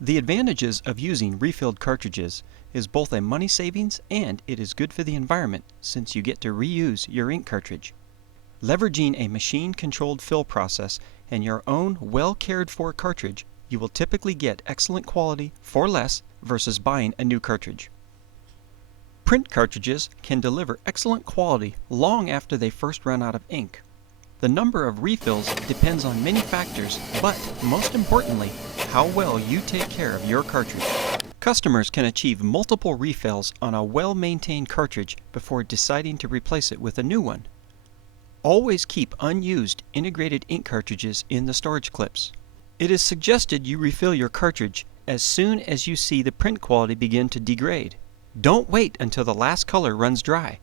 The advantages of using refilled cartridges is both a money savings and it is good for the environment since you get to reuse your ink cartridge. Leveraging a machine-controlled fill process and your own well-cared-for cartridge, you will typically get excellent quality for less versus buying a new cartridge. Print cartridges can deliver excellent quality long after they first run out of ink. The number of refills depends on many factors, but most importantly, how well you take care of your cartridge. Customers can achieve multiple refills on a well-maintained cartridge before deciding to replace it with a new one. Always keep unused integrated ink cartridges in the storage clips. It is suggested you refill your cartridge as soon as you see the print quality begin to degrade. Don't wait until the last color runs dry.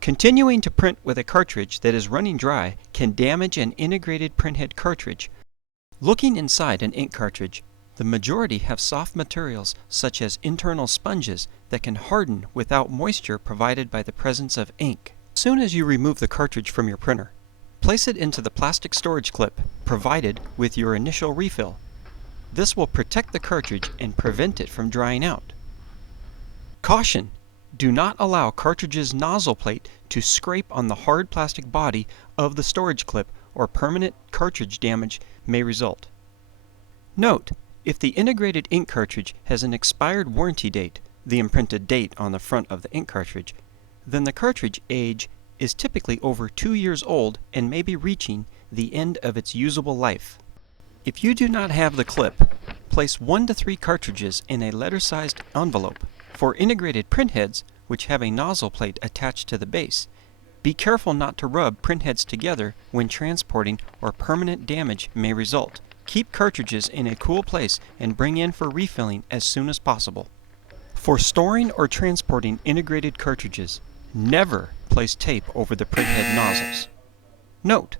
Continuing to print with a cartridge that is running dry can damage an integrated printhead cartridge. Looking inside an ink cartridge, the majority have soft materials such as internal sponges that can harden without moisture provided by the presence of ink. As soon as you remove the cartridge from your printer, place it into the plastic storage clip provided with your initial refill. This will protect the cartridge and prevent it from drying out. Caution! Do not allow cartridge's nozzle plate to scrape on the hard plastic body of the storage clip or permanent cartridge damage may result. Note: if the integrated ink cartridge has an expired warranty date, the imprinted date on the front of the ink cartridge, then the cartridge age is typically over 2 years old and may be reaching the end of its usable life. If you do not have the clip, place 1 to 3 cartridges in a letter-sized envelope. For integrated printheads, which have a nozzle plate attached to the base, be careful not to rub printheads together when transporting or permanent damage may result. Keep cartridges in a cool place and bring in for refilling as soon as possible. For storing or transporting integrated cartridges, never place tape over the printhead nozzles. Note: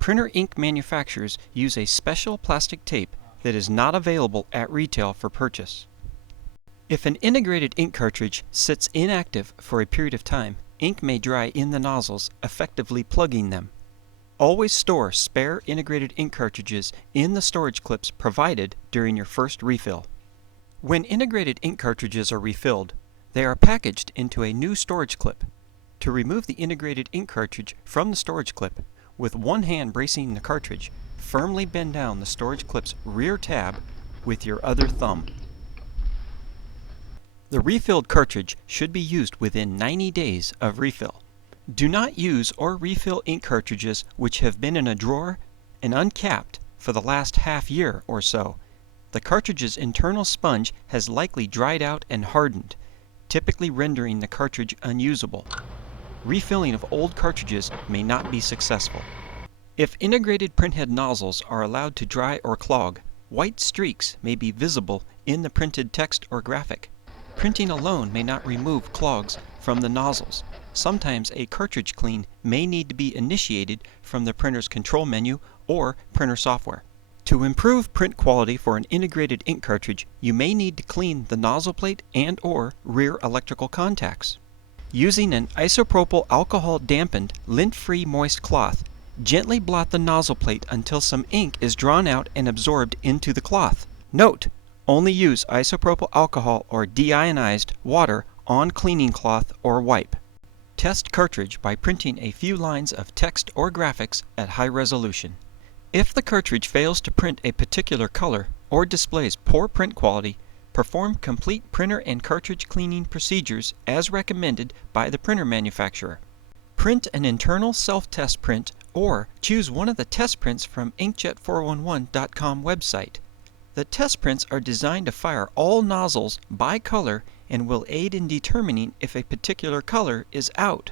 printer ink manufacturers use a special plastic tape that is not available at retail for purchase. If an integrated ink cartridge sits inactive for a period of time, ink may dry in the nozzles, effectively plugging them. Always store spare integrated ink cartridges in the storage clips provided during your first refill. When integrated ink cartridges are refilled, they are packaged into a new storage clip. To remove the integrated ink cartridge from the storage clip, with one hand bracing the cartridge, firmly bend down the storage clip's rear tab with your other thumb. The refilled cartridge should be used within 90 days of refill. Do not use or refill ink cartridges which have been in a drawer and uncapped for the last half year or so. The cartridge's internal sponge has likely dried out and hardened, typically rendering the cartridge unusable. Refilling of old cartridges may not be successful. If integrated printhead nozzles are allowed to dry or clog, white streaks may be visible in the printed text or graphic. Printing alone may not remove clogs from the nozzles. Sometimes a cartridge clean may need to be initiated from the printer's control menu or printer software. To improve print quality for an integrated ink cartridge, you may need to clean the nozzle plate and/or rear electrical contacts. Using an isopropyl alcohol dampened, lint-free moist cloth, gently blot the nozzle plate until some ink is drawn out and absorbed into the cloth. Note: only use isopropyl alcohol or deionized water on cleaning cloth or wipe. Test cartridge by printing a few lines of text or graphics at high resolution. If the cartridge fails to print a particular color or displays poor print quality, perform complete printer and cartridge cleaning procedures as recommended by the printer manufacturer. Print an internal self-test print or choose one of the test prints from inkjet411.com website. The test prints are designed to fire all nozzles by color and will aid in determining if a particular color is out.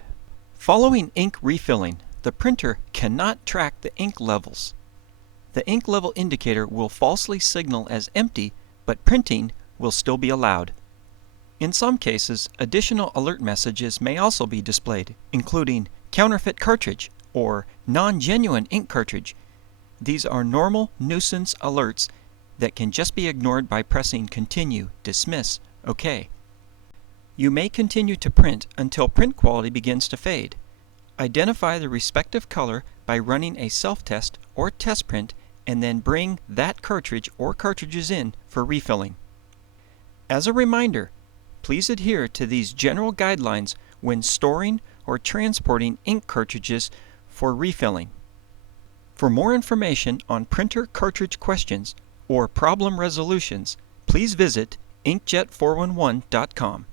Following ink refilling, the printer cannot track the ink levels. The ink level indicator will falsely signal as empty, but printing will still be allowed. In some cases, additional alert messages may also be displayed, including counterfeit cartridge or non-genuine ink cartridge. These are normal nuisance alerts that can just be ignored by pressing Continue, Dismiss, OK. You may continue to print until print quality begins to fade. Identify the respective color by running a self-test or test print and then bring that cartridge or cartridges in for refilling. As a reminder, please adhere to these general guidelines when storing or transporting ink cartridges for refilling. For more information on printer cartridge questions or problem resolutions, please visit inkjet411.com.